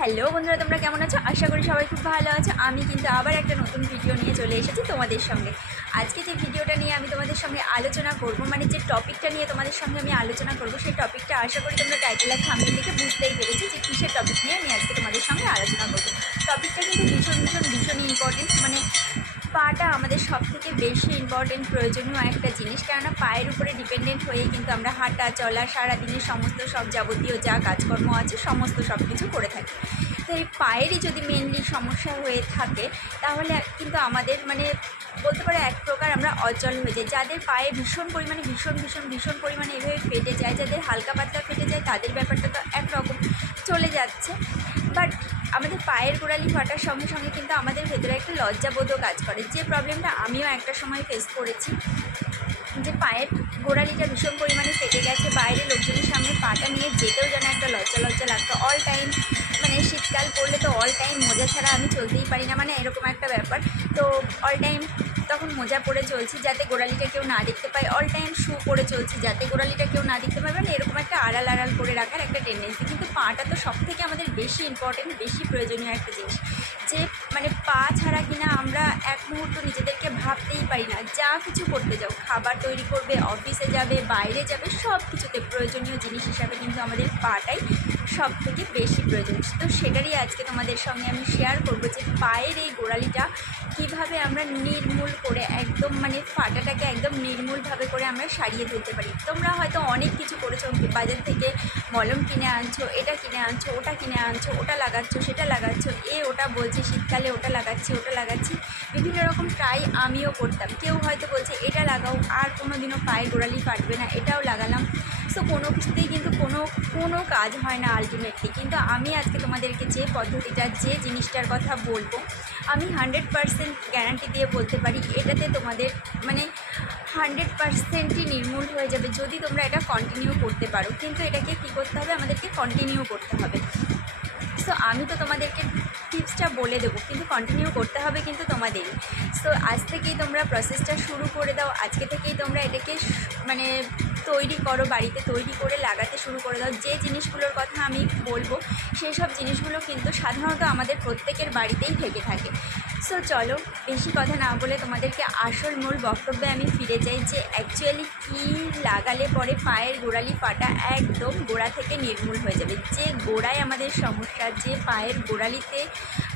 Hello বন্ধুরা, তোমরা কেমন আছো? আশা করি সবাই খুব ভালো আছো। আমি কিন্তু আবার একটা নতুন ভিডিও নিয়ে চলে এসেছি তোমাদের সঙ্গে। আজকে যে ভিডিওটা নিয়ে আমি তোমাদের সঙ্গে আলোচনা করব, মানে যে টপিকটা নিয়ে তোমাদের সঙ্গে আমি আলোচনা করব, সেই টপিকটা আশা করি তোমরা টাইটেল আর থাম্বনেল দেখে বুঝতেই পেরেছো যে কিসের টপিক নিয়ে আমি আজকে তোমাদের সঙ্গে আলোচনা করব। টপিকটা কিন্তু ভীষণ ইম্পর্টেন্ট। মানে পাটা আমাদের সবথেকে বেশি ইম্পর্টেন্ট, প্রয়োজনীয় একটা জিনিস। কেননা পায়ের উপরে ডিপেন্ডেন্ট হয়েই কিন্তু আমরা হাঁটা চলা সারাদিনের সমস্ত সব যাবতীয় যা কাজকর্ম আছে সমস্ত সব কিছু করে থাকি। তো এই পায়েরই যদি মেনলি সমস্যা হয়ে থাকে তাহলে কিন্তু আমাদের মানে বলতে পারে এক প্রকার আমরা অচল হয়ে যাই। যাদের পায়ে ভীষণ পরিমাণে এভাবে ফেটে যায়, যাদের হালকা পাতলা ফেটে যায় তাদের ব্যাপারটা তো একরকম চলে যাচ্ছে। বাট আমাদের পায়ের গোড়ালি ফাটার সঙ্গে সঙ্গে কিন্তু আমাদের ভেতরে একটা লজ্জাবোধও কাজ করে, যে প্রবলেমটা আমিও একটা সময় ফেস করেছি। যে পায়ের গোড়ালিটা ভীষণ পরিমাণে ফেটে গেছে, বাইরে লোকজনের সামনে পাটা নিয়ে যেতেও যেন একটা লজ্জা লাগতো। অল টাইম মানে শীতকাল পড়লে তো অল টাইম মোজা ছাড়া আমি চলতেই পারি না, মানে এরকম একটা ব্যাপার। তো অল টাইম তখন মোজা পরে চলছি যাতে গোড়ালিটা কেউ না দেখতে পায়, অল টাইম শু পরে চলছি যাতে গোড়ালিটা কেউ না দেখতে পায়, মানে এরকম একটা আড়াল করে রাখার একটা টেন্ডেন্সি। কিন্তু পাটা তো সব থেকে আমাদের বেশি ইম্পর্টেন্ট, বেশি প্রয়োজনীয় একটা জিনিস। যে মানে পা ছাড়া কিনা আমরা এক মুহূর্ত নিজেদেরকে ভাবতেই পারি না। যা কিছু করতে যাও, খাবার তৈরি করবে, অফিসে যাবে, বাইরে যাবে, সব কিছুতে প্রয়োজনীয় জিনিস হিসাবে কিন্তু আমাদের পাটাই সব থেকে বেশি প্রয়োজন। তো সেটারই আজকে তোমাদের সঙ্গে আমি শেয়ার করব যে পায়ের এই গোড়ালিটা কীভাবে আমরা নির্মূল করে একদম মানে ফাটাটাকে একদম নির্মূলভাবে করে আমরা সারিয়ে তুলতে পারি। তোমরা হয়তো অনেক কিছু করেছো, বাজার থেকে মলম কিনে আনছো, এটা কিনে আনছো, ওটা কিনে আনছো, ওটা লাগাচ্ছ, সেটা লাগাচ্ছ, ওটা বলছে শীতকালে ওটা লাগাচ্ছি, ওটা লাগাচ্ছি, বিভিন্ন রকম ট্রাই আমিও করতাম। কেউ হয়তো বলছে এটা লাগাও, আর কোনো দিনও পায়ের গোড়ালি ফাটবে না, এটাও লাগালাম। সো কোনো কিছুতেই কিন্তু কোনো কাজ হয় না আলটিমেটলি। কিন্তু আমি আজকে তোমাদেরকে যে পদ্ধতিটা, যে জিনিসটার কথা বলবো, আমি 100% গ্যারান্টি দিয়ে বলতে পারি এটাতে তোমাদের মানে 100%ই নির্মূল হয়ে যাবে যদি তোমরা এটা কন্টিনিউ করতে পারো। কিন্তু এটাকে কী করতে হবে, আমাদেরকে কন্টিনিউ করতে হবে। সো আমি তো তোমাদেরকে টিপসটা বলে দেবো, কিন্তু কন্টিনিউ করতে হবে কিন্তু তোমাদেরই। সো আজ থেকেই তোমরা প্রসেসটা শুরু করে দাও, আজকে থেকেই তোমরা এটাকে মানে তৈরি করো, বাড়িতে তৈরি করে লাগাতে শুরু করে দাও। যে জিনিসগুলোর কথা আমি বলবো সেই সব জিনিসগুলো কিন্তু সাধারণত আমাদের প্রত্যেকের বাড়িতেই থেকে থাকে। সো চলো বেশি কথা না বলে তোমাদেরকে আসল মূল বক্তব্যে আমি ফিরে যাই যে অ্যাকচুয়ালি কী লাগালে পরে পায়ের গোড়ালি ফাটা একদম গোড়া থেকে নির্মূল হয়ে যাবে। যে গোড়ায় আমাদের সমস্যা, যে পায়ের গোড়ালিতে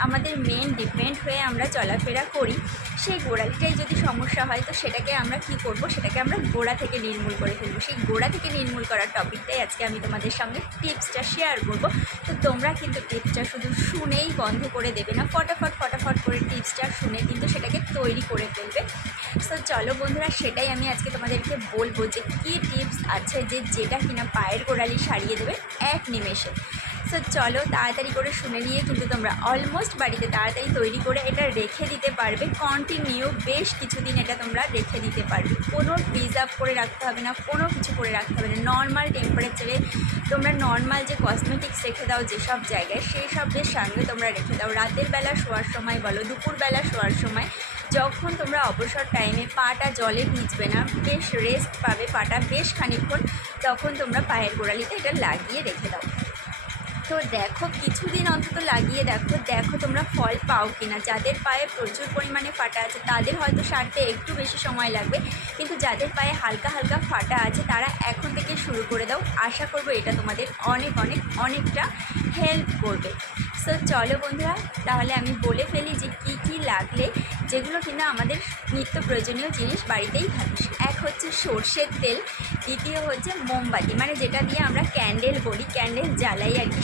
আমাদের মেন ডিপেন্ড হয়ে আমরা চলাফেরা করি, সেই গোড়ালিটাই যদি সমস্যা হয় তো সেটাকে আমরা কি করব, সেটাকে আমরা গোড়া থেকে নির্মূল করে ফেলবো। সেই গোড়া থেকে নির্মূল করার টপিকটাই আজকে আমি তোমাদের সঙ্গে টিপসটা শেয়ার করব। তো তোমরা কিন্তু টিপসটা শুধু শুনেই বন্ধ করে দেবে না, ফটাফট করে টিপসটা শুনে কিন্তু সেটাকে তৈরি করে ফেলবে। সো চলো বন্ধুরা, সেটাই আমি আজকে তোমাদেরকে বলবো যে কী টিপস আছে যেটা কিনা পায়ের গোড়ালি সারিয়ে দেবে এক নিমেষে। সো চলো তাড়াতাড়ি করে শুনে নিয়ে কিন্তু তোমরা অলমোস্ট বাড়িতে তাড়াতাড়ি তৈরি করে এটা রেখে দিতে পারবে। কন্টিনিউ বেশ কিছুদিন এটা তোমরা রেখে দিতে পারবে। কোনো প্রিজার্ভ করে রাখতে হবে না, কোনো কিছু করে রাখতে হবে না। নর্মাল টেম্পারেচারে তোমরা নর্মাল যে কসমেটিক্স রেখে দাও যেসব জায়গায়, সেই সবের সঙ্গে তোমরা রেখে দাও। রাতের বেলা শোয়ার সময় বলো, দুপুরবেলা শোয়ার সময়, যখন তোমরা অবসর টাইমে পাটা জলে ভিজবে না, বেশ রেস্ট পাবে পাটা বেশ খানিকক্ষণ, তখন তোমরা পায়ের গোড়ালিতে এটা লাগিয়ে রেখে দাও। তো দেখো কিছুদিন অন্তত লাগিয়ে দেখো তোমরা ফল পাও কিনা। যাদের পায়ে প্রচুর পরিমাণে ফাটা আছে তাদের হয়তো সারতে একটু বেশি সময় লাগবে, কিন্তু যাদের পায়ে হালকা ফাটা আছে তারা এখন থেকে শুরু করে দাও। আশা করবো এটা তোমাদের অনেকটা হেল্প করবে। সো চলো বন্ধুরা, তাহলে আমি বলে ফেলি যে কী লাগলে, যেগুলো কিনা আমাদের নিত্য প্রয়োজনীয় জিনিস বাড়িতেই থাকে। এক হচ্ছে সর্ষের তেল, দ্বিতীয় হচ্ছে মোমবাতি, মানে যেটা দিয়ে আমরা ক্যান্ডেল বলি, ক্যান্ডেল জ্বালাই আর কি,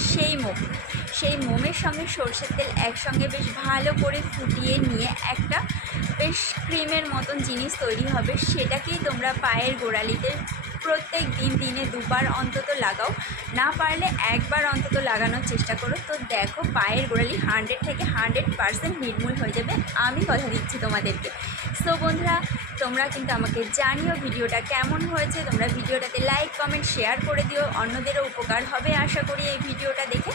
সেই মোমের সঙ্গে সর্ষের তেল একসঙ্গে বেশ ভালো করে ফুটিয়ে নিয়ে একটা বেশ ক্রিমের মতন জিনিস তৈরি হবে। সেটাকেই তোমরা পায়ের গোড়ালিতে প্রত্যেক দিনে দুবার অন্তত লাগাও, না পারলে একবার অন্তত লাগানোর চেষ্টা করো। তো দেখো পায়ের গোড়ালি 100 থেকে 100% নির্মূল হয়ে যাবে, আমি কথা দিচ্ছি তোমাদেরকে। সো বন্ধুরা, তোমরা কিন্তু আমাকে জানিও ভিডিওটা কেমন হয়েছে। তোমরা ভিডিওটাতে লাইক কমেন্ট শেয়ার করে দিও, অন্যদেরও উপকার হবে আশা করি এই ভিডিওটা দেখে।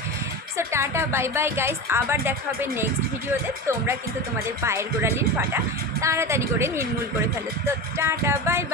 So tata bye bye guys, আবার দেখা হবে নেক্সট ভিডিওতে। তোমরা কিন্তু তোমাদের পায়ের গোড়ালির ফাটা তাড়াতাড়ি করে নির্মূল করে ফেলো। তো টাটা বাই বাই।